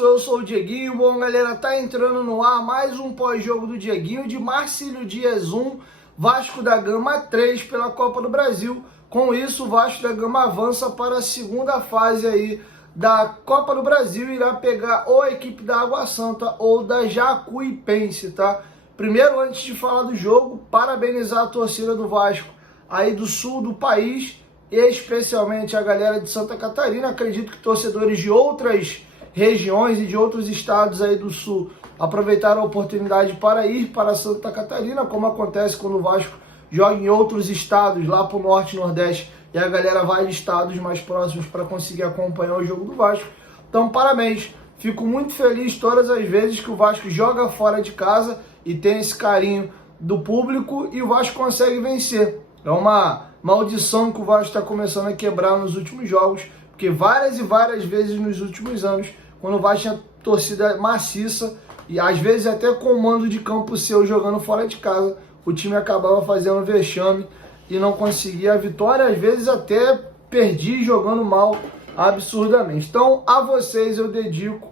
abraço, eu sou o Dieguinho. Bom, galera, tá entrando no ar mais um pós-jogo do Dieguinho de Marcílio Dias 1, Vasco da Gama 3 pela Copa do Brasil. Com isso, o Vasco da Gama avança para a segunda fase aí da Copa do Brasil e irá pegar ou a equipe da Água Santa ou da Jacuipense, tá? Primeiro, antes de falar do jogo, parabenizar a torcida do Vasco aí do sul do país, e especialmente a galera de Santa Catarina. Acredito que torcedores de outras regiões e de outros estados aí do sul aproveitaram a oportunidade para ir para Santa Catarina, como acontece quando o Vasco joga em outros estados, lá para o norte e nordeste, e a galera vai de estados mais próximos para conseguir acompanhar o jogo do Vasco. Então, parabéns. Fico muito feliz todas as vezes que o Vasco joga fora de casa e tem esse carinho do público e o Vasco consegue vencer. É uma maldição que o Vasco está começando a quebrar nos últimos jogos, porque várias e várias vezes nos últimos anos, quando o Vasco tinha torcida maciça e às vezes até com mando de campo seu jogando fora de casa, o time acabava fazendo vexame e não conseguia a vitória, às vezes até perdi jogando mal absurdamente. Então, a vocês eu dedico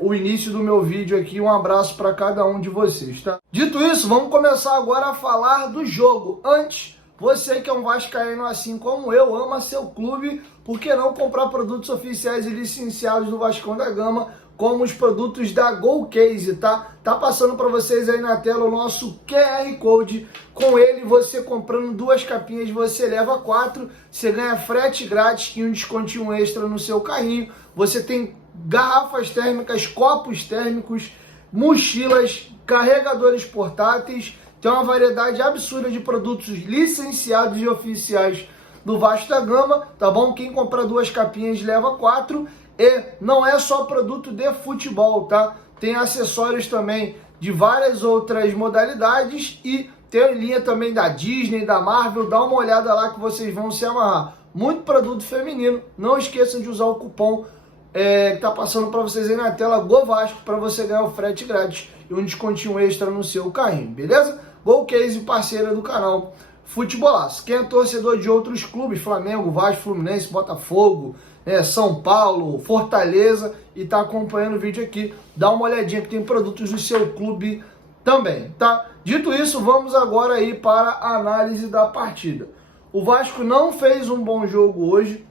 o início do meu vídeo aqui. Um abraço para cada um de vocês, tá? Dito isso, vamos começar agora a falar do jogo. Antes, você que é um vascaíno assim como eu, ama seu clube, por que não comprar produtos oficiais e licenciados do Vascão da Gama, como os produtos da GoCase, tá? Tá passando para vocês aí na tela o nosso QR Code. Com ele, você comprando 2 capinhas, você leva 4, você ganha frete grátis e um descontinho extra no seu carrinho. Você tem garrafas térmicas, copos térmicos, mochilas, carregadores portáteis. Tem uma variedade absurda de produtos licenciados e oficiais do Vasco da Gama, tá bom? Quem comprar 2 capinhas leva 4. E não é só produto de futebol, tá? Tem acessórios também de várias outras modalidades e tem linha também da Disney, da Marvel. Dá uma olhada lá que vocês vão se amarrar. Muito produto feminino. Não esqueçam de usar o cupom que tá passando para vocês aí na tela, GOVASCO, para você ganhar o frete grátis e um descontinho extra no seu carrinho, beleza? GoCase, parceira do canal Futebolaço. Quem é torcedor de outros clubes, Flamengo, Vasco, Fluminense, Botafogo, São Paulo, Fortaleza, e tá acompanhando o vídeo aqui, dá uma olhadinha que tem produtos do seu clube também, tá? Dito isso, vamos agora aí para a análise da partida. O Vasco não fez um bom jogo hoje.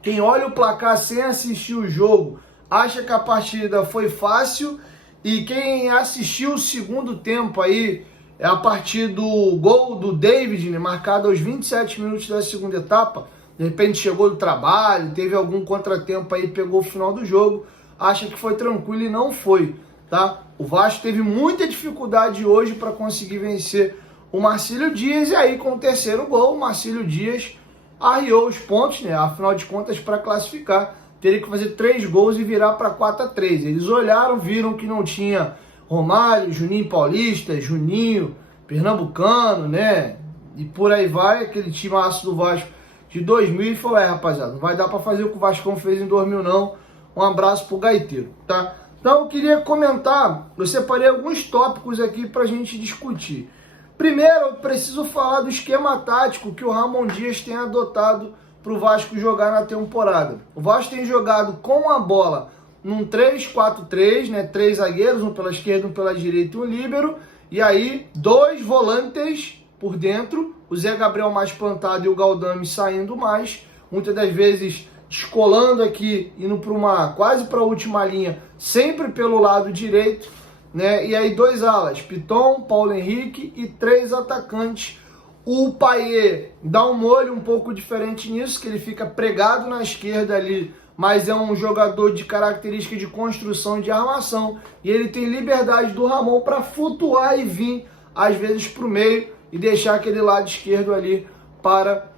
Quem olha o placar sem assistir o jogo acha que a partida foi fácil, e quem assistiu o segundo tempo aí, a partir do gol do David, né, marcado aos 27 minutos da segunda etapa, de repente chegou do trabalho, teve algum contratempo aí, pegou o final do jogo, acha que foi tranquilo e não foi, tá? O Vasco teve muita dificuldade hoje para conseguir vencer o Marcílio Dias, e aí com o terceiro gol, o Marcílio Dias arriou os pontos, né? Afinal de contas, para classificar, teria que fazer 3 gols e virar para 4-3. Eles olharam, viram que não tinha Romário, Juninho Paulista, Juninho, Pernambucano, né? E por aí vai, aquele timaço do Vasco de 2000, e falou: rapaziada, não vai dar para fazer o que o Vascão fez em 2000 não. Um abraço pro gaiteiro, tá? Então eu queria comentar, eu separei alguns tópicos aqui pra gente discutir. Primeiro, eu preciso falar do esquema tático que o Ramon Dias tem adotado para o Vasco jogar na temporada. O Vasco tem jogado com a bola num 3-4-3, né? 3 zagueiros, um pela esquerda, um pela direita e um líbero. E aí, 2 volantes por dentro, o Zé Gabriel mais plantado e o Galdame saindo mais, muitas das vezes descolando aqui, indo para quase para a última linha, sempre pelo lado direito, né? E aí 2 alas, Piton, Paulo Henrique, e 3 atacantes. O Payet dá um molho um pouco diferente nisso, que ele fica pregado na esquerda ali, mas é um jogador de característica de construção, de armação, e ele tem liberdade do Ramon para flutuar e vir às vezes para o meio e deixar aquele lado esquerdo ali para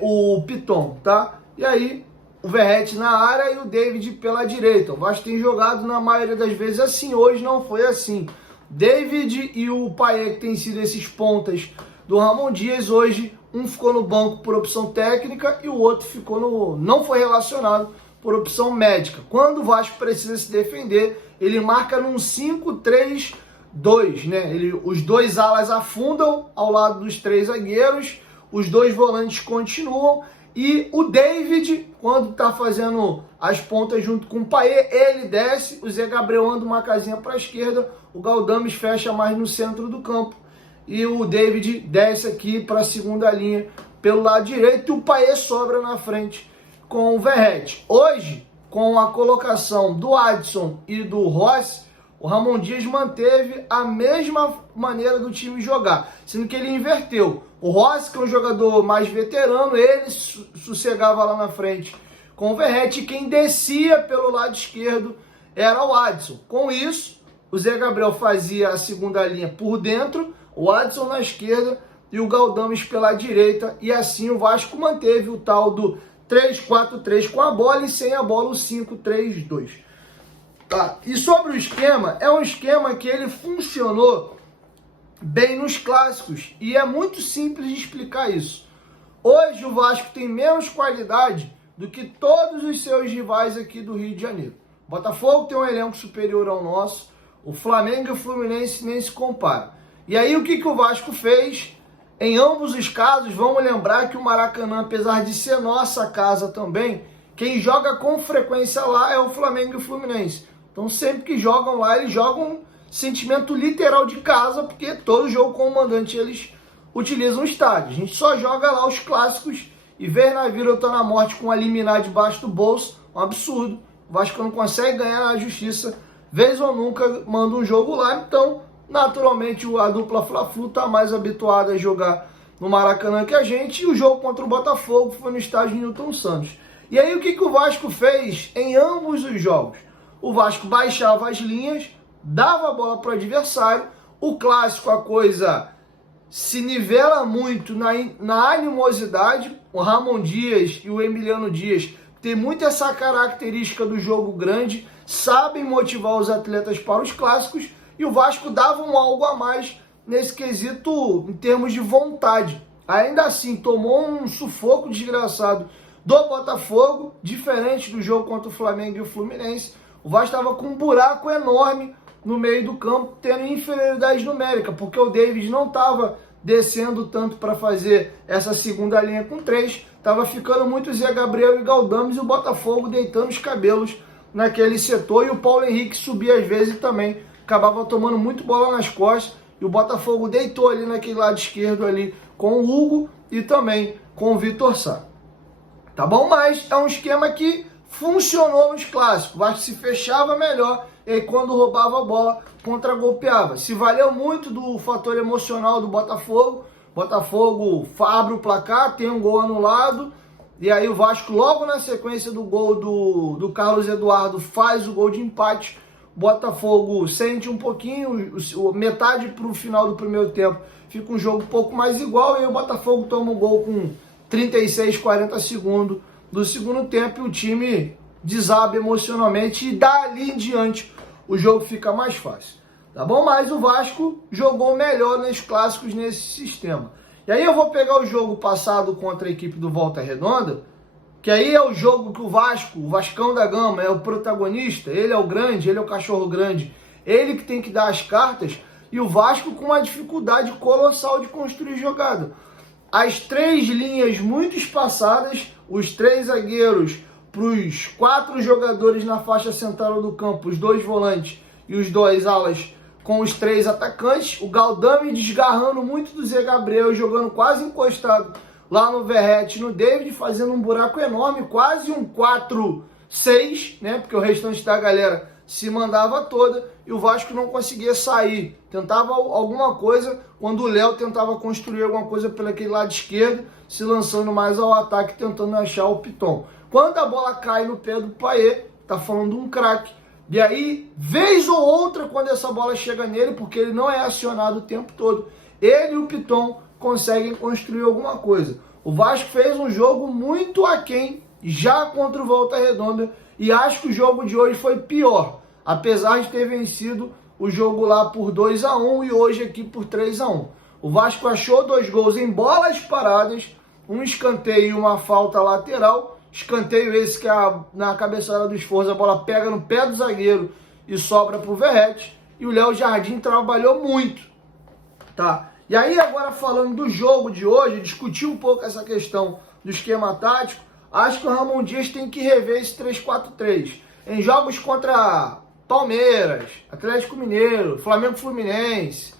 o Piton, tá? E aí o Verratti na área e o David pela direita. O Vasco tem jogado na maioria das vezes assim, hoje não foi assim. David e o Payet, que tem sido esses pontas do Ramon Dias, hoje um ficou no banco por opção técnica e o outro não foi relacionado por opção médica. Quando o Vasco precisa se defender, ele marca num 5-3-2, né? Os 2 alas afundam ao lado dos 3 zagueiros, os 2 volantes continuam, E o David, quando tá fazendo as pontas junto com o Payet, ele desce, o Zé Gabriel anda uma casinha para a esquerda, o Galdames fecha mais no centro do campo e o David desce aqui para a segunda linha pelo lado direito e o Payet sobra na frente com o Verratti. Hoje, com a colocação do Adson e do Rossi, o Ramon Dias manteve a mesma maneira do time jogar, sendo que ele inverteu. O Rossi, que é um jogador mais veterano, ele sossegava lá na frente com o Verratti, e quem descia pelo lado esquerdo era o Adson. Com isso, o Zé Gabriel fazia a segunda linha por dentro, o Adson na esquerda e o Galdames pela direita, e assim o Vasco manteve o tal do 3-4-3 com a bola e sem a bola o 5-3-2. Tá. E sobre o esquema, é um esquema que ele funcionou bem nos clássicos e é muito simples de explicar isso. Hoje o Vasco tem menos qualidade do que todos os seus rivais aqui do Rio de Janeiro. O Botafogo tem um elenco superior ao nosso, o Flamengo e o Fluminense nem se comparam. E aí o que o Vasco fez? Em ambos os casos, vamos lembrar que o Maracanã, apesar de ser nossa casa também, quem joga com frequência lá é o Flamengo e o Fluminense. Então sempre que jogam lá, eles jogam sentimento literal de casa, porque todo jogo com o mandante eles utilizam o estádio. A gente só joga lá os clássicos e vez na vida eu tô na morte com a liminar debaixo do bolso, um absurdo. O Vasco não consegue ganhar na justiça, vez ou nunca manda um jogo lá, então naturalmente a dupla Fla-Flu tá mais habituada a jogar no Maracanã que a gente, e o jogo contra o Botafogo foi no estádio Newton Santos. E aí o que o Vasco fez em ambos os jogos? O Vasco baixava as linhas, dava a bola para o adversário. O clássico, a coisa se nivela muito na animosidade. O Ramon Dias e o Emiliano Dias têm muito essa característica do jogo grande, sabem motivar os atletas para os clássicos, e o Vasco dava um algo a mais nesse quesito em termos de vontade. Ainda assim, tomou um sufoco desgraçado do Botafogo, diferente do jogo contra o Flamengo e o Fluminense. O Vasco estava com um buraco enorme no meio do campo, tendo inferioridade numérica, porque o David não estava descendo tanto para fazer essa segunda linha com 3, estava ficando muito Zé Gabriel e Galdames, e o Botafogo deitando os cabelos naquele setor, e o Paulo Henrique subia às vezes também, acabava tomando muito bola nas costas, e o Botafogo deitou ali naquele lado esquerdo ali com o Hugo e também com o Vitor Sá. Tá bom? Mas é um esquema que funcionou nos clássicos. O Vasco se fechava melhor e aí, quando roubava a bola, contra-golpeava. Se valeu muito do fator emocional do Botafogo. Botafogo abre o placar, tem um gol anulado, e aí o Vasco, logo na sequência do gol do Carlos Eduardo, faz o gol de empate. O Botafogo sente um pouquinho, metade para o final do primeiro tempo fica um jogo um pouco mais igual, e aí o Botafogo toma um gol com 36, 40 segundos do segundo tempo, e o time desaba emocionalmente, e dali em diante o jogo fica mais fácil, tá bom? Mas o Vasco jogou melhor nos clássicos nesse sistema. E aí eu vou pegar o jogo passado contra a equipe do Volta Redonda, que aí é o jogo que o Vasco, o Vascão da Gama, é o protagonista, ele é o grande, ele é o cachorro grande, ele que tem que dar as cartas, e o Vasco com uma dificuldade colossal de construir jogada. As 3 linhas muito espaçadas, os 3 zagueiros para os 4 jogadores na faixa central do campo, os 2 volantes e os 2 alas com os 3 atacantes, o Galdames desgarrando muito do Zé Gabriel, jogando quase encostado lá no Verratti, no David, fazendo um buraco enorme, quase um 4-6, né? Porque o restante da galera se mandava toda e o Vasco não conseguia sair. Tentava alguma coisa quando o Léo tentava construir alguma coisa pelo aquele lado esquerdo, se lançando mais ao ataque, tentando achar o Piton. Quando a bola cai no pé do Payet, tá falando de um craque. E aí, vez ou outra, quando essa bola chega nele, porque ele não é acionado o tempo todo, ele e o Piton conseguem construir alguma coisa. O Vasco fez um jogo muito aquém já contra o Volta Redonda, e acho que o jogo de hoje foi pior, apesar de ter vencido o jogo lá por 2-1 e hoje aqui por 3-1. O Vasco achou 2 gols em bolas paradas, um escanteio e uma falta lateral. Escanteio esse que na cabeçada do Esforza a bola pega no pé do zagueiro e sobra para o Verratti. E o Léo Jardim trabalhou muito, tá? E aí agora falando do jogo de hoje, discutir um pouco essa questão do esquema tático, acho que o Ramon Dias tem que rever esse 3-4-3. Em jogos contra Palmeiras, Atlético Mineiro, Flamengo Fluminense,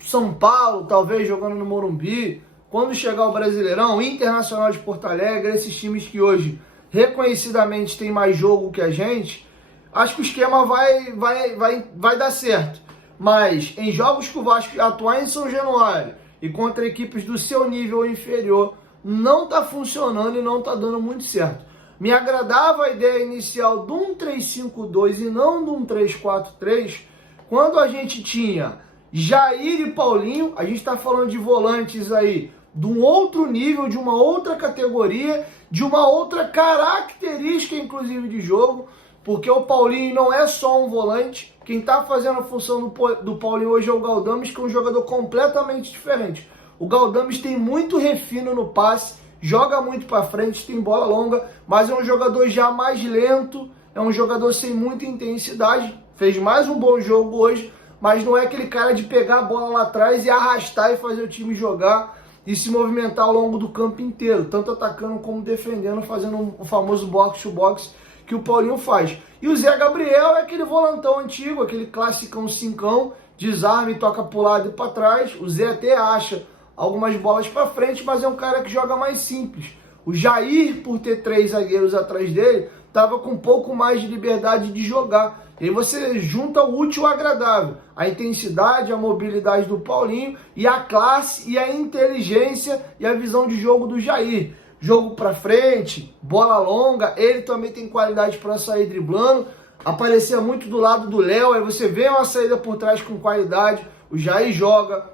São Paulo, talvez jogando no Morumbi, quando chegar o Brasileirão, Internacional de Porto Alegre, esses times que hoje reconhecidamente têm mais jogo que a gente, acho que o esquema vai dar certo. Mas em jogos que o Vasco atuar em São Januário e contra equipes do seu nível inferior, não está funcionando e não está dando muito certo. Me agradava a ideia inicial de um 3-5-2 e não de um 3-4-3, quando a gente tinha Jair e Paulinho. A gente está falando de volantes aí de um outro nível, de uma outra categoria, de uma outra característica, inclusive, de jogo, porque o Paulinho não é só um volante. Quem está fazendo a função do Paulinho hoje é o Galdames, que é um jogador completamente diferente. O Galdames tem muito refino no passe, joga muito para frente, tem bola longa, mas é um jogador já mais lento, é um jogador sem muita intensidade. Fez mais um bom jogo hoje, mas não é aquele cara de pegar a bola lá atrás e arrastar e fazer o time jogar e se movimentar ao longo do campo inteiro, tanto atacando como defendendo, fazendo o famoso box-to-box que o Paulinho faz. E o Zé Gabriel é aquele volantão antigo, aquele classicão cincão, desarma e toca pro lado e para trás. O Zé até acha algumas bolas para frente, mas é um cara que joga mais simples. O Jair, por ter 3 zagueiros atrás dele, estava com um pouco mais de liberdade de jogar. E aí você junta o útil ao agradável, a intensidade, a mobilidade do Paulinho e a classe e a inteligência e a visão de jogo do Jair. Jogo para frente, bola longa, ele também tem qualidade para sair driblando, aparecia muito do lado do Léo, aí você vê uma saída por trás com qualidade, o Jair joga,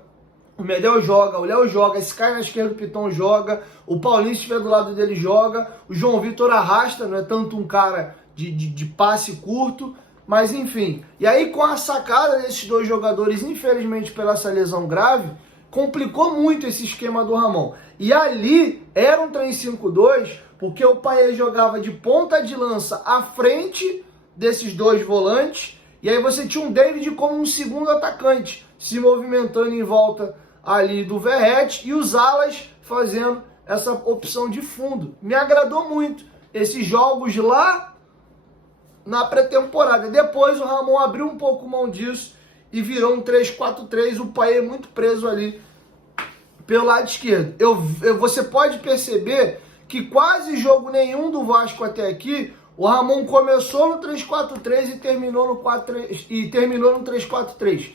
o Medel joga, o Léo joga, esse cara na esquerda, o Piton joga, o Paulinho, se estiver do lado dele, joga, o João Vitor arrasta, não é tanto um cara de passe curto, mas enfim. E aí com a sacada desses dois jogadores, infelizmente pela essa lesão grave, complicou muito esse esquema do Ramon. E ali era um 3-5-2, porque o Payet jogava de ponta de lança à frente desses dois volantes, e aí você tinha um David como um segundo atacante, se movimentando em volta ali do Verratti, e os alas fazendo essa opção de fundo. Me agradou muito esses jogos lá na pré-temporada. Depois o Ramon abriu um pouco mão disso e virou um 3-4-3, o Payet muito preso ali pelo lado esquerdo. Você pode perceber que quase jogo nenhum do Vasco até aqui, o Ramon começou no 3-4-3 e terminou no 3-4-3.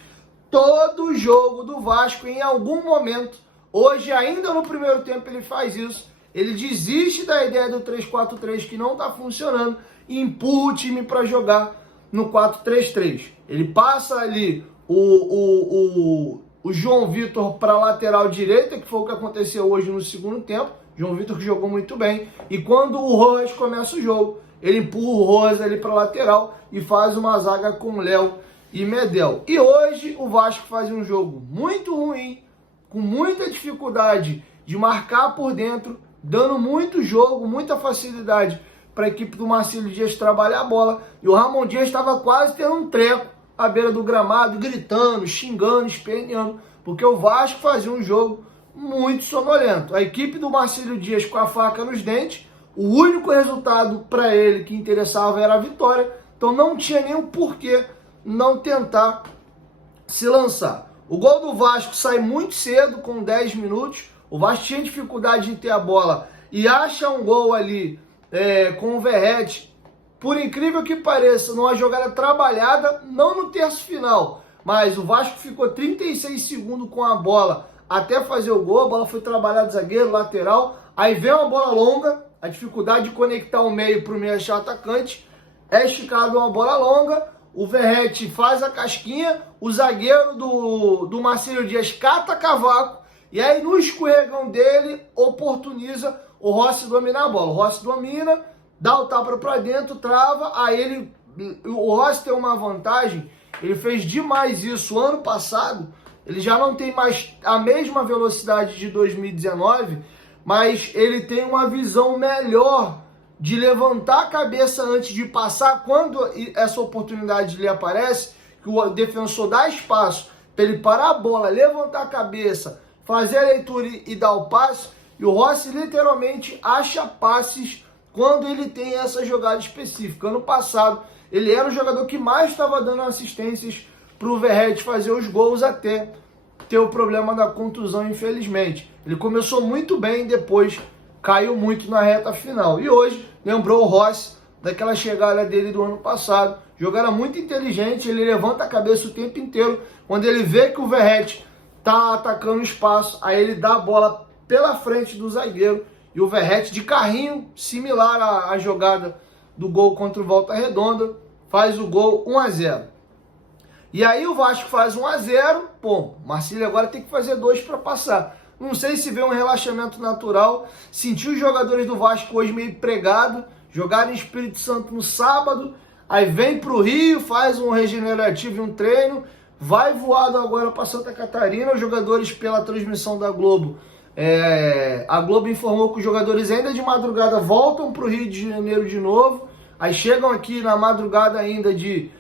Todo jogo do Vasco, em algum momento, hoje ainda no primeiro tempo ele faz isso, ele desiste da ideia do 3-4-3 que não está funcionando e empurra o time para jogar no 4-3-3. Ele passa ali o João Vitor para a lateral direita, que foi o que aconteceu hoje no segundo tempo. João Vitor que jogou muito bem. E quando o Rojas começa o jogo, ele empurra o Rojas ali para a lateral e faz uma zaga com Léo e Medel. E hoje o Vasco faz um jogo muito ruim, com muita dificuldade de marcar por dentro, dando muito jogo, muita facilidade para a equipe do Marcílio Dias trabalhar a bola. E o Ramon Dias estava quase tendo um treco à beira do gramado, gritando, xingando, esperneando, porque o Vasco fazia um jogo muito sonolento. A equipe do Marcílio Dias com a faca nos dentes, o único resultado para ele que interessava era a vitória, então não tinha nenhum porquê não tentar se lançar. O gol do Vasco sai muito cedo, com 10 minutos, o Vasco tinha dificuldade de ter a bola e acha um gol ali com o Verratti, por incrível que pareça, numa jogada trabalhada, não no terço final, mas o Vasco ficou 36 segundos com a bola até fazer o gol, a bola foi trabalhada zagueiro, lateral, aí vem uma bola longa, a dificuldade de conectar o meio para o meio achar atacante, é esticado uma bola longa, o Verratti faz a casquinha, o zagueiro do Marcílio Dias cata cavaco, e aí no escorregão dele, oportuniza o Rossi dominar a bola. O Rossi domina, dá o tapa para dentro, trava, aí o Rossi tem uma vantagem, ele fez demais isso ano passado, ele já não tem mais a mesma velocidade de 2019, mas ele tem uma visão melhor de levantar a cabeça antes de passar, quando essa oportunidade lhe aparece, que o defensor dá espaço para ele parar a bola, levantar a cabeça, fazer a leitura e dar o passe, E o Rossi literalmente acha passes quando ele tem essa jogada específica. Ano passado, ele era o jogador que mais estava dando assistências para o Verratti fazer os gols, até ter o problema da contusão, infelizmente. Ele começou muito bem, depois caiu muito na reta final. E hoje lembrou o Rossi daquela chegada dele do ano passado. Jogada muito inteligente, ele levanta a cabeça o tempo inteiro. Quando ele vê que o Verratti está atacando o espaço, aí ele dá a bola pela frente do zagueiro. E o Verratti, de carrinho, similar à jogada do gol contra o Volta Redonda, faz o gol 1-0. E aí o Vasco faz 1-0, pô, Marcílio agora tem que fazer 2 para passar. Não sei se vê um relaxamento natural, sentiu os jogadores do Vasco hoje meio pregado, jogaram em Espírito Santo no sábado, aí vem para o Rio, faz um regenerativo e um treino, vai voado agora para Santa Catarina. Os jogadores, pela transmissão da Globo, a Globo informou que os jogadores ainda de madrugada voltam para o Rio de Janeiro de novo, aí chegam aqui na madrugada ainda de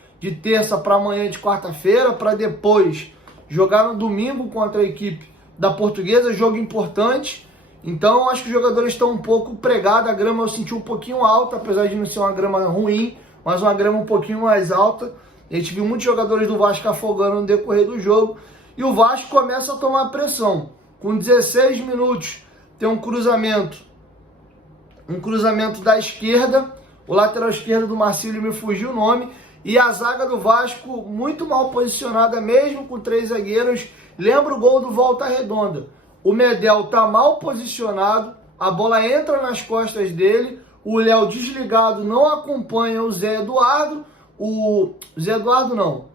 terça para amanhã de quarta-feira, para depois jogar no domingo contra a equipe da Portuguesa, jogo importante. Então acho que os jogadores estão um pouco pregados, a grama eu senti um pouquinho alta, apesar de não ser uma grama ruim, mas uma grama um pouquinho mais alta. A gente viu muitos jogadores do Vasco afogando no decorrer do jogo, e o Vasco começa a tomar pressão. Com 16 minutos tem um cruzamento da esquerda, o lateral esquerdo do Marcílio, me fugiu o nome, e a zaga do Vasco muito mal posicionada, mesmo com 3 zagueiros. Lembra o gol do Volta Redonda. O Medel tá mal posicionado, a bola entra nas costas dele, o Léo desligado não acompanha o Zé Eduardo, o Zé Eduardo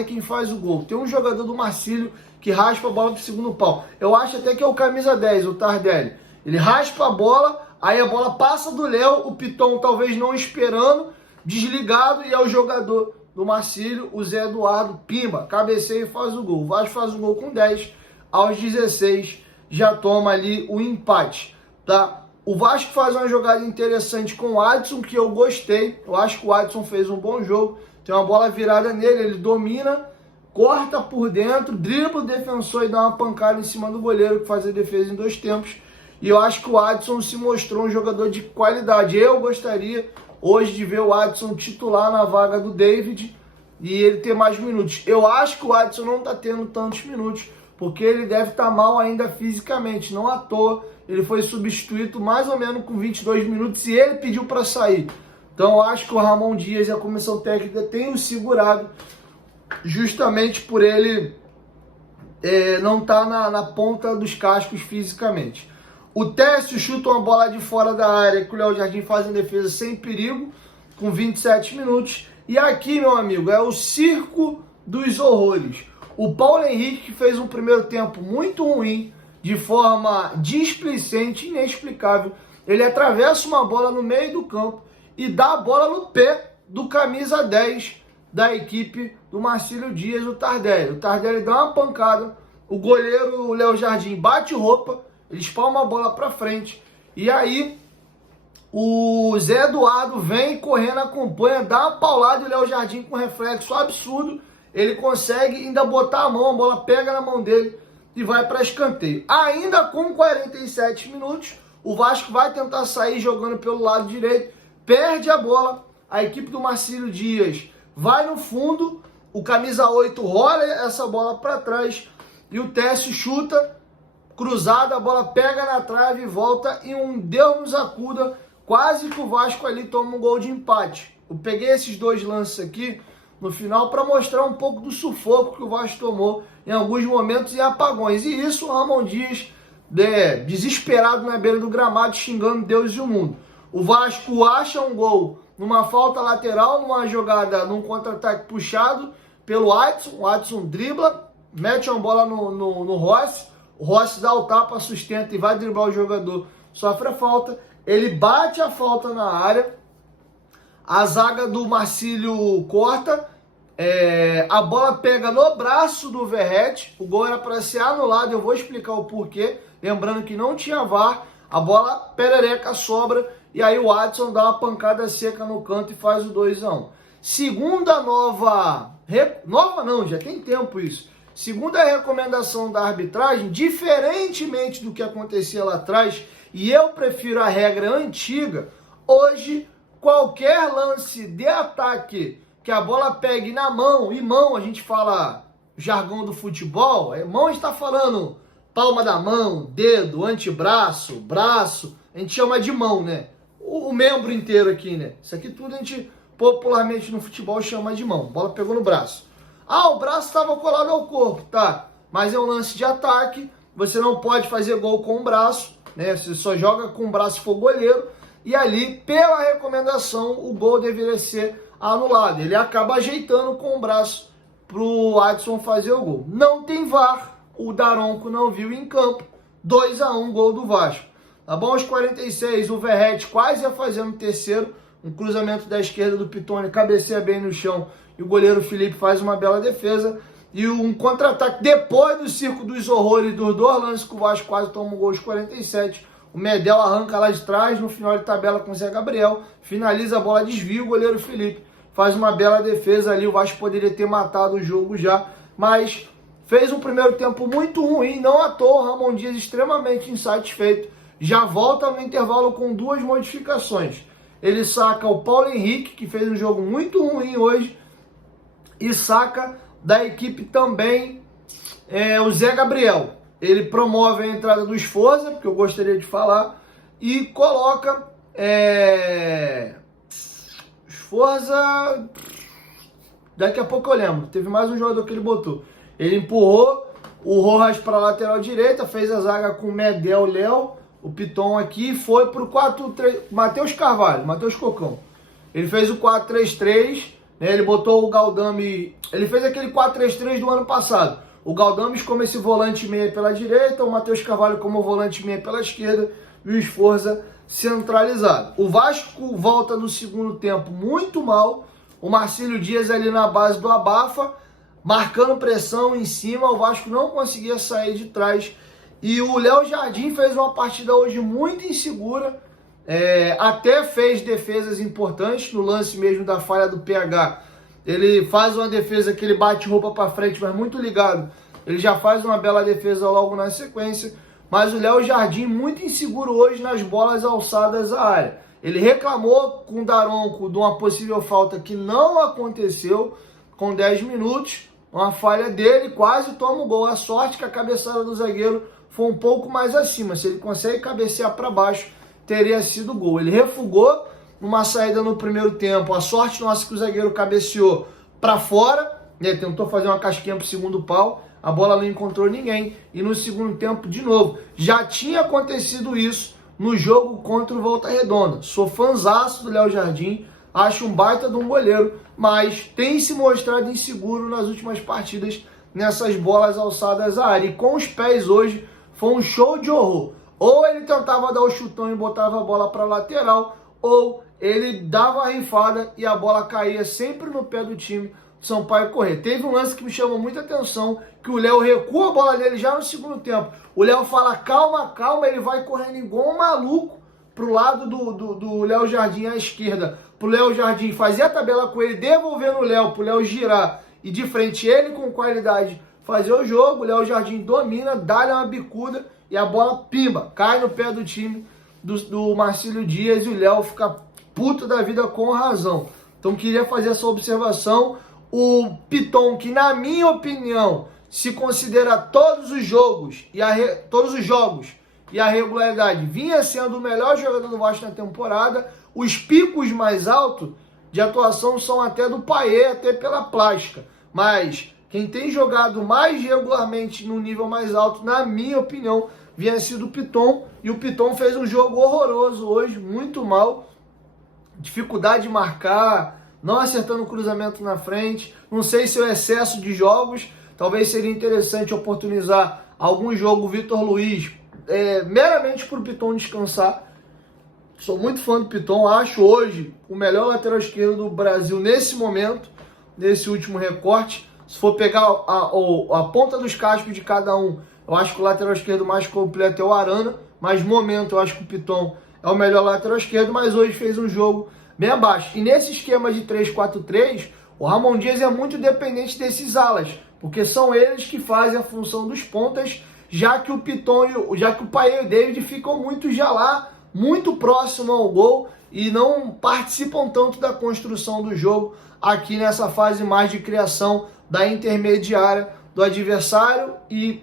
é quem faz o gol. Tem um jogador do Marcílio que raspa a bola pro segundo pau. Eu acho até que é o camisa 10, o Tardelli. Ele raspa a bola, aí a bola passa do Léo, o Piton talvez não esperando, desligado, e é o jogador do Marcílio, o Zé Eduardo, pimba, cabeceia e faz o gol. O Vasco faz o gol com 10, aos 16 já toma ali o empate, tá? O Vasco faz uma jogada interessante com o Adson, que eu gostei. Eu acho que o Adson fez um bom jogo, tem uma bola virada nele, ele domina, corta por dentro, dribla o defensor e dá uma pancada em cima do goleiro, que faz a defesa em 2 tempos. E eu acho que o Adson se mostrou um jogador de qualidade. Eu gostaria hoje de ver o Adson titular na vaga do David e ele ter mais minutos. Eu acho que o Adson não está tendo tantos minutos, porque ele deve estar mal ainda fisicamente. Não à toa, ele foi substituído mais ou menos com 22 minutos e ele pediu para sair. Então eu acho que o Ramon Dias e a comissão técnica têm o segurado, justamente por ele não estar na ponta dos cascos fisicamente. O Técio chuta uma bola de fora da área, que o Léo Jardim faz em defesa sem perigo, com 27 minutos. E aqui, meu amigo, é o circo dos horrores. O Paulo Henrique, que fez um primeiro tempo muito ruim, de forma displicente, inexplicável. Ele atravessa uma bola no meio do campo e dá a bola no pé do camisa 10 da equipe do Marcílio Dias, o Tardelli. O Tardelli dá uma pancada, o goleiro, o Léo Jardim, bate roupa, ele espalma a bola para frente, e aí o Zé Eduardo vem correndo, acompanha, dá uma paulada, e o Léo Jardim, com reflexo absurdo, ele consegue ainda botar a mão, a bola pega na mão dele e vai para escanteio. Ainda com 47 minutos, o Vasco vai tentar sair jogando pelo lado direito, perde a bola, a equipe do Marcílio Dias vai no fundo, o camisa 8 rola essa bola para trás, e o Técio chuta, cruzada, a bola pega na trave e volta, e um Deus nos acuda, quase que o Vasco ali toma um gol de empate. Eu peguei esses 2 lances aqui no final para mostrar um pouco do sufoco que o Vasco tomou em alguns momentos e apagões. E isso o Ramon Dias, desesperado na beira do gramado, xingando Deus e o mundo. O Vasco acha um gol numa falta lateral, numa jogada, num contra-ataque puxado pelo Adson. O Adson dribla, mete uma bola no Rossi. O Rossi dá o tapa, sustenta e vai driblar o jogador, sofre a falta, ele bate a falta na área, a zaga do Marcílio corta, a bola pega no braço do Verratti, o gol era para ser anulado, eu vou explicar o porquê, lembrando que não tinha VAR, a bola perereca sobra, e aí o Adson dá uma pancada seca no canto e faz o 2-1. Segunda nova não, já tem tempo isso. segundo a recomendação da arbitragem, diferentemente do que acontecia lá atrás, e eu prefiro a regra antiga, hoje qualquer lance de ataque que a bola pegue na mão, e mão a gente fala jargão do futebol, mão a gente está falando palma da mão, dedo, antebraço, braço, a gente chama de mão, né? O membro inteiro aqui, né? Isso aqui tudo a gente popularmente no futebol chama de mão. A bola pegou no braço. Ah, o braço estava colado ao corpo, tá? Mas é um lance de ataque, você não pode fazer gol com o braço, né? Você só joga com o braço se for goleiro. E ali, pela recomendação, o gol deveria ser anulado. Ele acaba ajeitando com o braço pro Adson fazer o gol. Não tem VAR, o Daronco não viu em campo. 2-1, gol do Vasco. Tá bom? Aos 46, o Verratti quase ia fazendo o terceiro. Um cruzamento da esquerda do Pitone, cabeceia bem no chão. E o goleiro Felipe faz uma bela defesa. E um contra-ataque depois do circo dos horrores dos dois lances que o Vasco quase toma um gol aos 47. O Medel arranca lá de trás, no final de tabela com o Zé Gabriel. Finaliza a bola, desvia o goleiro Felipe. Faz uma bela defesa ali. O Vasco poderia ter matado o jogo já. Mas fez um primeiro tempo muito ruim. Não à toa, o Ramon Dias extremamente insatisfeito. Já volta no intervalo com duas modificações. Ele saca o Paulo Henrique, que fez um jogo muito ruim hoje. E saca da equipe também o Zé Gabriel. Ele promove a entrada do Sforza, porque eu gostaria de falar, e coloca Sforza, daqui a pouco eu lembro, teve mais um jogador que ele botou. Ele empurrou o Rojas para a lateral direita, fez a zaga com o Medel, Léo, o Piton aqui, foi para o 4-3, Matheus Carvalho, Matheus Cocão. Ele fez o 4-3-3, né, ele botou o Galdame, ele fez aquele 4-3-3 do ano passado. O Galdames como esse volante meia pela direita, o Matheus Carvalho como volante meia pela esquerda e o Sforza centralizado. O Vasco volta no segundo tempo muito mal, o Marcílio Dias ali na base do abafa, marcando pressão em cima, o Vasco não conseguia sair de trás. E o Léo Jardim fez uma partida hoje muito insegura, até fez defesas importantes no lance mesmo da falha do PH. Ele faz uma defesa que ele bate roupa para frente, mas muito ligado. Ele já faz uma bela defesa logo na sequência. Mas o Léo Jardim muito inseguro hoje nas bolas alçadas à área. Ele reclamou com o Daronco de uma possível falta que não aconteceu com 10 minutos. Uma falha dele, quase toma o gol. A sorte que a cabeçada do zagueiro foi um pouco mais acima. Se ele consegue cabecear para baixo, teria sido gol. Ele refugou numa saída no primeiro tempo. A sorte nossa que o zagueiro cabeceou para fora, né? Tentou fazer uma casquinha pro segundo pau, a bola não encontrou ninguém. E no segundo tempo, de novo, já tinha acontecido isso no jogo contra o Volta Redonda. Sou fãzaço do Léo Jardim, acho um baita de um goleiro, mas tem se mostrado inseguro nas últimas partidas nessas bolas alçadas à área. E com os pés hoje foi um show de horror. Ou ele tentava dar o chutão e botava a bola para lateral, ou ele dava a rifada e a bola caía sempre no pé do time do Sampaio Corrêa. Teve um lance que me chamou muita atenção, que o Léo recua a bola dele já no segundo tempo. O Léo fala, calma, calma, ele vai correndo igual um maluco pro lado do Léo Jardim à esquerda. Pro Léo Jardim fazer a tabela com ele, devolvendo o Léo, pro Léo girar e de frente ele com qualidade fazer o jogo. O Léo Jardim domina, dá-lhe uma bicuda e a bola pimba, cai no pé do time do Marcílio Dias e o Léo fica puto da vida com razão. Então queria fazer essa observação. O Piton, que na minha opinião se considera todos os jogos e a regularidade, vinha sendo o melhor jogador do Vasco na temporada. Os picos mais altos de atuação são até do Payet, até pela plástica. Mas quem tem jogado mais regularmente no nível mais alto, na minha opinião, vinha sido o Piton. E o Piton fez um jogo horroroso hoje, muito mal. Dificuldade de marcar, não acertando o cruzamento na frente. Não sei se é o excesso de jogos. Talvez seria interessante oportunizar algum jogo o Vitor Luiz, meramente para o Piton descansar. Sou muito fã do Piton, acho hoje o melhor lateral esquerdo do Brasil nesse momento, nesse último recorte. Se for pegar a ponta dos cascos de cada um, eu acho que o lateral esquerdo mais completo é o Arana, mas no momento eu acho que o Piton é o melhor lateral esquerdo, mas hoje fez um jogo bem abaixo. E nesse esquema de 3-4-3, o Ramon Dias é muito dependente desses alas, porque são eles que fazem a função dos pontas, já que o Paê e o David ficam muito já lá, muito próximo ao gol e não participam tanto da construção do jogo aqui nessa fase mais de criação da intermediária do adversário e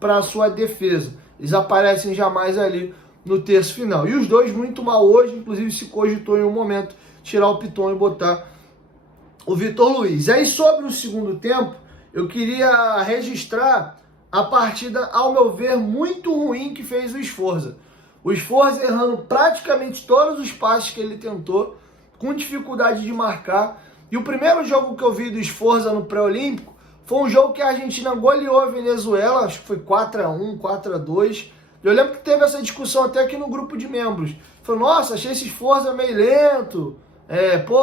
para a sua defesa. Eles aparecem jamais ali no terço final. E os dois muito mal hoje, inclusive se cogitou em um momento tirar o Piton e botar o Vitor Luiz. E aí sobre o segundo tempo, eu queria registrar a partida, ao meu ver, muito ruim que fez o Sforza. O Sforza errando praticamente todos os passes que ele tentou, com dificuldade de marcar. E o primeiro jogo que eu vi do Sforza no pré-olímpico foi um jogo que a Argentina goleou a Venezuela, acho que foi 4-1, 4-2. Eu lembro que teve essa discussão até aqui no grupo de membros. Falei, nossa, achei esse Sforza meio lento,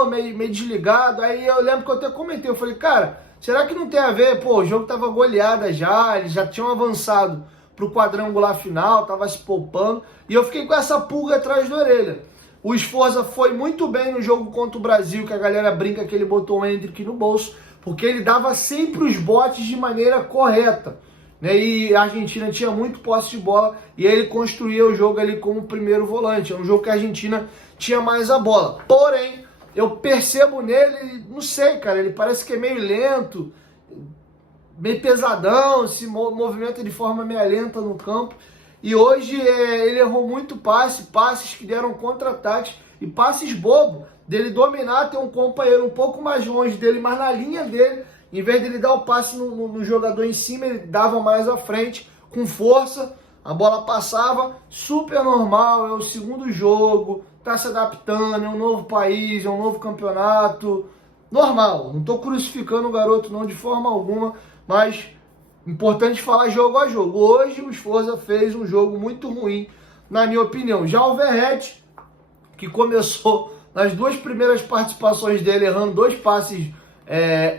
meio desligado. Aí eu lembro que eu até comentei, eu falei, cara, será que não tem a ver? Pô, o jogo tava goleada já, eles já tinham avançado pro quadrangular final, tava se poupando. E eu fiquei com essa pulga atrás da orelha. O Sforza foi muito bem no jogo contra o Brasil, que a galera brinca que ele botou o Endrick no bolso, porque ele dava sempre os botes de maneira correta, né? E a Argentina tinha muito posse de bola e ele construía o jogo ali como primeiro volante. É um jogo que a Argentina tinha mais a bola. Porém, eu percebo nele, não sei, cara, ele parece que é meio lento, meio pesadão, se movimenta de forma meio lenta no campo. E hoje ele errou muito passes que deram contra-ataques e passes bobos, dele dominar, ter um companheiro um pouco mais longe dele, mas na linha dele, em vez dele dar o passe no jogador em cima, ele dava mais à frente, com força, a bola passava, super normal, é o segundo jogo, tá se adaptando, é um novo país, é um novo campeonato, normal, não tô crucificando o garoto não de forma alguma, mas importante falar jogo a jogo. Hoje o Sforza fez um jogo muito ruim, na minha opinião. Já o Verratti, que começou nas duas primeiras participações dele errando dois passes,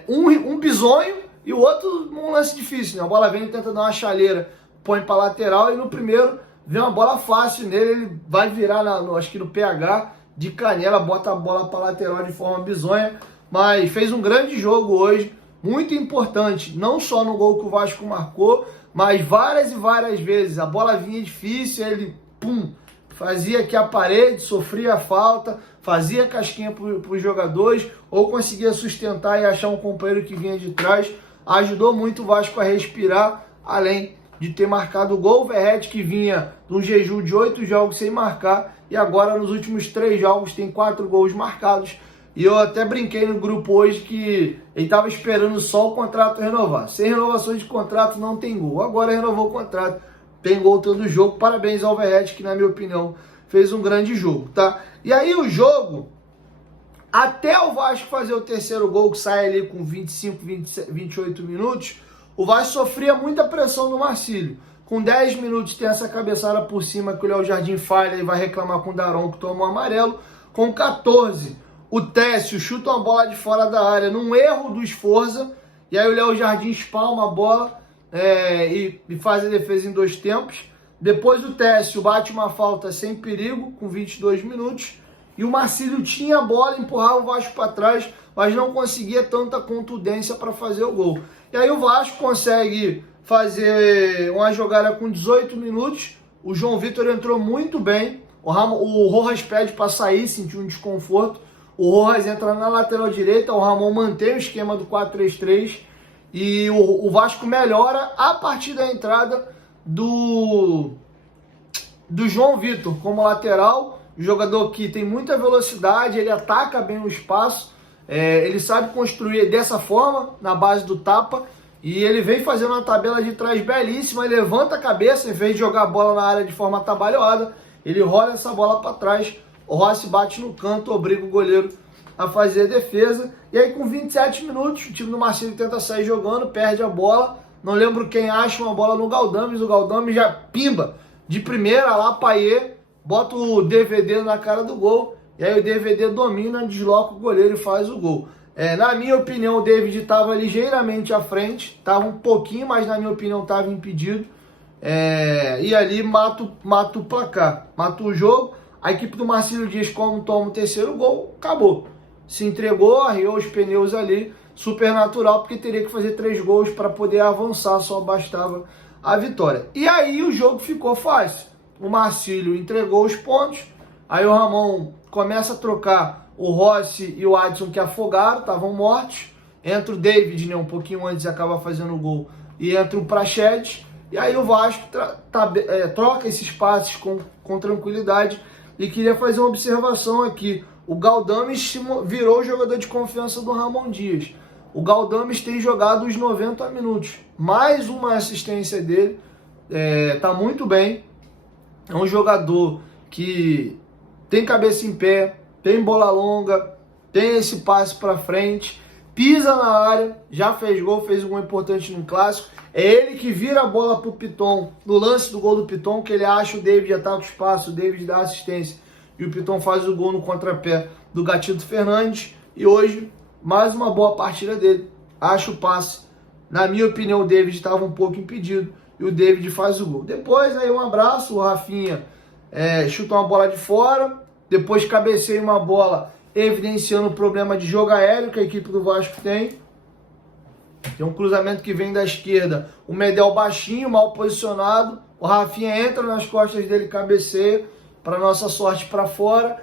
um bizonho e o outro um lance difícil, né? A bola vem e tenta dar uma chaleira, põe para lateral e no primeiro vem uma bola fácil nele, ele vai virar, acho que no PH, de canela, bota a bola para lateral de forma bizonha, mas fez um grande jogo hoje, muito importante, não só no gol que o Vasco marcou, mas várias e várias vezes. A bola vinha difícil, ele, fazia aqui a parede, sofria a falta, fazia casquinha para os jogadores, ou conseguia sustentar e achar um companheiro que vinha de trás. Ajudou muito o Vasco a respirar, além de ter marcado o gol. O Verratti, que vinha de um jejum de 8 jogos sem marcar, e agora nos últimos 3 jogos tem 4 gols marcados. E eu até brinquei no grupo hoje que ele estava esperando só o contrato renovar. Sem renovações de contrato não tem gol. Agora renovou o contrato, tem gol todo jogo. Parabéns ao Verratti, que na minha opinião fez um grande jogo, tá? E aí o jogo, até o Vasco fazer o terceiro gol, que sai ali com 25, 28 minutos, o Vasco sofria muita pressão do Marcílio. Com 10 minutos tem essa cabeçada por cima que o Léo Jardim falha e vai reclamar com o Daron, que toma um amarelo. Com 14, o Técio chuta uma bola de fora da área num erro do Sforza, e aí o Léo Jardim espalma a bola e faz a defesa em 2 tempos. Depois o Técio bate uma falta sem perigo, com 22 minutos, e o Marcílio tinha a bola, empurrava o Vasco para trás, mas não conseguia tanta contundência para fazer o gol. E aí o Vasco consegue fazer uma jogada com 18 minutos, o João Vitor entrou muito bem, o Rojas pede para sair, sentiu um desconforto, o Rojas entra na lateral direita, o Ramon mantém o esquema do 4-3-3 e o Vasco melhora a partir da entrada do João Vitor como lateral, jogador que tem muita velocidade, ele ataca bem o espaço, ele sabe construir dessa forma, na base do tapa, e ele vem fazendo uma tabela de trás belíssima, ele levanta a cabeça, em vez de jogar a bola na área de forma atabalhoada, ele rola essa bola para trás, o Rossi bate no canto, obriga o goleiro a fazer a defesa. E aí com 27 minutos, o time do Marcílio tenta sair jogando, perde a bola. Não lembro quem acha uma bola no Galdames, o Galdames já pimba de primeira lá, Paê, bota o DVD na cara do gol. E aí o DVD domina, desloca o goleiro e faz o gol. Na minha opinião, o David estava ligeiramente à frente, estava um pouquinho, mas na minha opinião estava impedido. E ali mata o placar, mata o jogo. A equipe do Marcílio Dias, como toma o terceiro gol, acabou. Se entregou, arriou os pneus ali supernatural, porque teria que fazer 3 gols para poder avançar, só bastava a vitória. E aí o jogo ficou fácil. O Marcílio entregou os pontos, aí o Ramon começa a trocar o Rossi e o Adson, que afogaram, estavam mortos. Entra o David, né, um pouquinho antes, acaba fazendo o gol, e entra o Prachedes. E aí o Vasco troca esses passes com tranquilidade. E queria fazer uma observação aqui. O Galdames virou o jogador de confiança do Ramon Dias. O Galdames tem jogado os 90 minutos. Mais uma assistência dele. Tá muito bem. É um jogador que tem cabeça em pé, tem bola longa, tem esse passe para frente, pisa na área, já fez gol, fez um gol importante no clássico. É ele que vira a bola pro Piton, no lance do gol do Piton, que ele acha o David ataca o espaço, o David dá assistência e o Piton faz o gol no contrapé do Gatito Fernandes. E hoje, mais uma boa partida dele. Acha o passe. Na minha opinião, o David estava um pouco impedido e o David faz o gol. Depois, aí um abraço, o Rafinha chutou uma bola de fora, depois cabeceia uma bola evidenciando o problema de jogo aéreo que a equipe do Vasco tem. Tem um cruzamento que vem da esquerda, o Medel baixinho, mal posicionado, o Rafinha entra nas costas dele, cabeceia, para nossa sorte, para fora.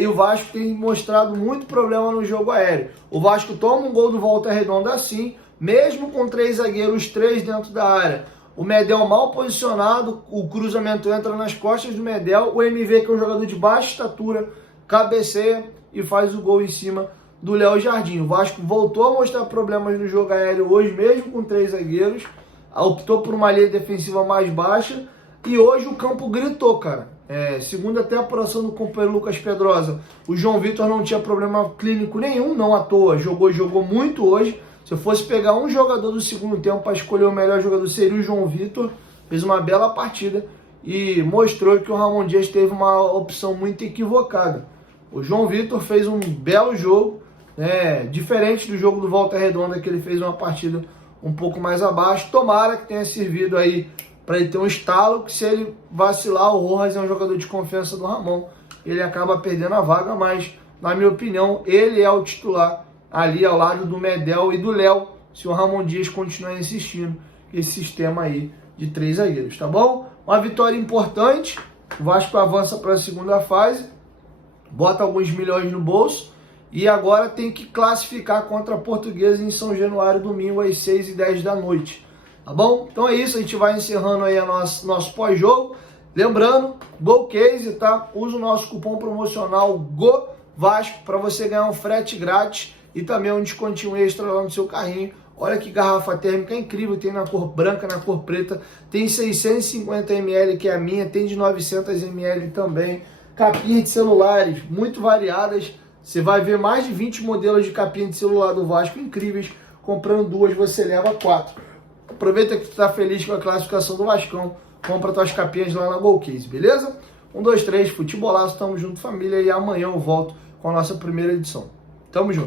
E o Vasco tem mostrado muito problema no jogo aéreo. O Vasco toma um gol do Volta Redonda assim, mesmo com 3 zagueiros, 3 dentro da área. O Medel mal posicionado, o cruzamento entra nas costas do Medel, o MV, que é um jogador de baixa estatura, cabeceia e faz o gol em cima do Léo Jardim. O Vasco voltou a mostrar problemas no jogo aéreo hoje, mesmo com 3 zagueiros, optou por uma linha defensiva mais baixa, e hoje o campo gritou, cara. Segundo até a apuração do companheiro Lucas Pedrosa, o João Vitor não tinha problema clínico nenhum, não à toa, jogou muito hoje. Se eu fosse pegar um jogador do segundo tempo para escolher o melhor jogador, seria o João Vitor. Fez uma bela partida e mostrou que o Ramon Dias teve uma opção muito equivocada. O João Vitor fez um belo jogo, diferente do jogo do Volta Redonda, que ele fez uma partida um pouco mais abaixo. Tomara que tenha servido aí para ele ter um estalo, que se ele vacilar, o Rojas é um jogador de confiança do Ramon, ele acaba perdendo a vaga, mas na minha opinião ele é o titular ali ao lado do Medel e do Léo, se o Ramon Dias continuar insistindo esse sistema aí de 3 zagueiros, tá bom? Uma vitória importante, o Vasco avança para a segunda fase, bota alguns milhões no bolso e agora tem que classificar contra a Portuguesa em São Januário, domingo às 6h10 da noite, tá bom? Então é isso, a gente vai encerrando aí nosso pós-jogo. Lembrando, GoCase, tá? Usa o nosso cupom promocional GOVASCO para você ganhar um frete grátis e também um descontinho extra lá no seu carrinho. Olha que garrafa térmica incrível, tem na cor branca, na cor preta, tem 650 ml, que é a minha, tem de 900 ml também. Capinhas de celulares muito variadas, você vai ver mais de 20 modelos de capinha de celular do Vasco incríveis. Comprando 2, você leva 4. Aproveita que tu tá feliz com a classificação do Vascão, compra tuas capinhas lá na GoCase, beleza? 1, 2, 3, futebolaço, tamo junto, família, e amanhã eu volto com a nossa primeira edição. Tamo junto.